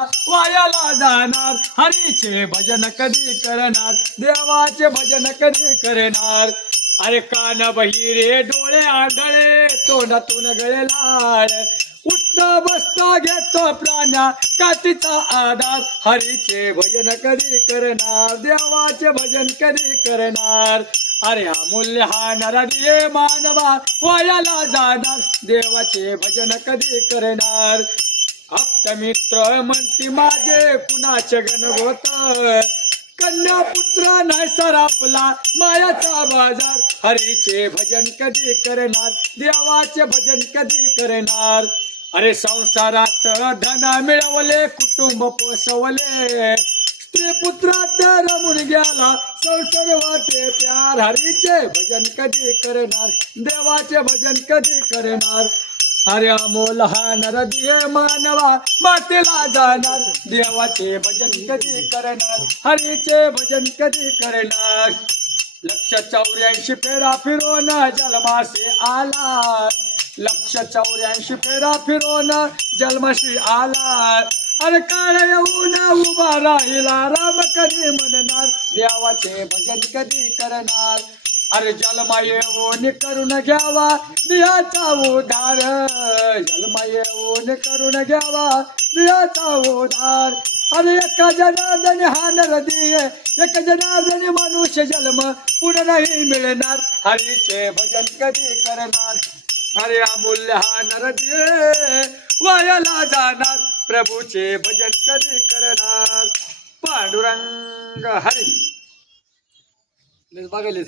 वायाला जाणार हरीचे भजन कधी करणार देवाचे भजन कधी करणार अरे कान बहिरे डोळे आंधळे तोंडातून गळे लाळ उठता बसता घेतो प्राण्या काठीचा आधार हरीचे भजन कधी करणार देवाचे भजन कधी करणार अरे अमूल्य हा नरदिये मानवा वायाला जाणार देवाचे भजन कधी करणार आप्त मित्र म्हणती माझे कुणाचे गणगोत कन्या पुत्र नाही सरापला मायाचा बाजार हरीचे भजन कधी करणार देवाचे भजन कधी करणार अरे संसारात धन मिळवले कुटुंब पोसवले स्त्री पुत्रात रमून गेला संसार वाटे प्यार हरीचे भजन कधी करणार देवाचे भजन कधी करणार अरे अमोल हा नरदिये मानवा मातेला जाणार देवाचे भजन कधी करणार हरीचे भजन कधी करणार 184 फेरा फिरून जन्माशी आला 184 फेरा फिरून जन्माशी आला अरे काळ येऊन उभा राहिला राम कधी म्हणणार देवाचे भजन कधी करणार अरे जन्मा येऊन करून घ्यावा देहाचा उद्धार जन्मा येऊन करून घ्यावा देहाचा उद्धार अरे एका जनार्दनी हा नरदिये एका जनार्दनी मनुष्य जन्म पुढे नाही मिळणार हरीचे भजन कधी करणार अरे अमूल्य हा नरदिये वायाला जाणार प्रभूचे भजन कधी करणार पांडुरंग हरी बघायला